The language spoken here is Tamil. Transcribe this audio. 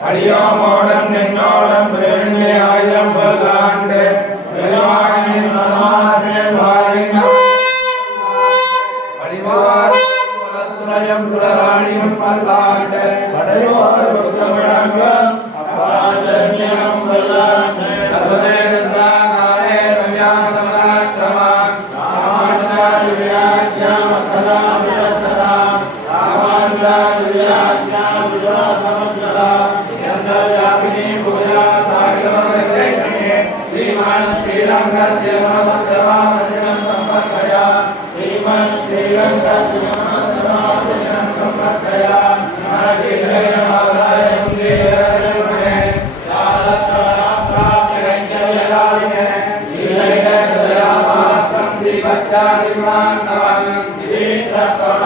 அடியோமோடம் நின்னோடம் ஆயிரம் பல்லாண்டு அடிவாரம் குலராணியும் பல்லாண்டு படையோர் புத்தமிழங்கம் அப்பாஜன்யம் பல்லாண்டு சர்வதேசாலே ரம்யான தமிழாக்கிரமம் ராமானுஜாரி வியாக்கியம் அத்ததாம் விரத்ததாம் ராமானுஜாரி வியாக்கியம் விஜாசமத்ரதாம் யந்தர்யாமினி பூஜா சாகிரமதேகனே ஸ்ரீமான் ஸ்ரீரங்கத்யமனதத்ரவாம் ரஜனம் சம்பர்க்கயா ஸ்ரீமன் ஸ்ரீரங்கத்யமனதத்ரவாம் சம்பர்க்கயா நாகேந்திரநாதாய முந்தேரமணே சாதத்வராப்ராப்யகைங்கர்யதாவினே ஸ்ரீலைகதயாமாத்ரம் தீபச்சாரிமான் தவனம் திரேந்திரஸ்வர